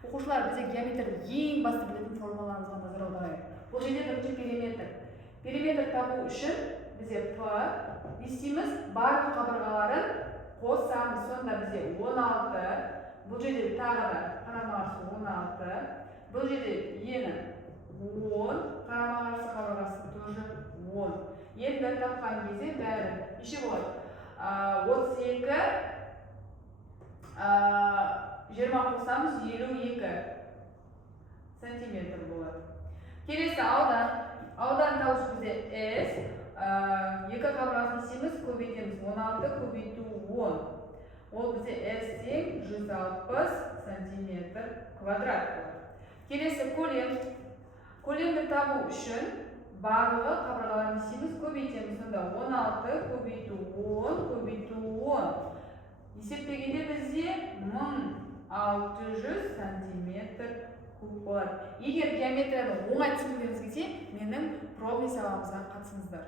Оқушылар, бізде геометрияда ең басты білетін формулаларымызға назар аударайық. Бұл жерде бірінші периметр. Периметр табу үшін бізде П не істейміз? Барлық қабырғаларын қосамыз. Сонда бізде 16. Бұл жерде тағы да қарама-қарсы 16. Бұл жерде ені 10. Қарама-қарсы қабырғасы тоже 10. Енді тапқан кезде бәрі неше болады? 32. 20 қосамыз 52 сантиметр болады. Келесі аудан. Аудан тауыш бізде S. Екі қабырғасын істейміз, көбейтеміз. 16 көбейту 10. Ол бізде S тең 160 сантиметр квадрат болады. Келесі көлем. Көлемді табу үшін барлығы қабырғаларын істейміз, көбейтеміз. Сонда 16 көбейту 10 көбейту 10. Есептегенде бізде 1600 сантиметр куб болады. Егер геометрияны оңай түсінгіңіз келсе, менің пробный сабағымызға қатысыңыздар.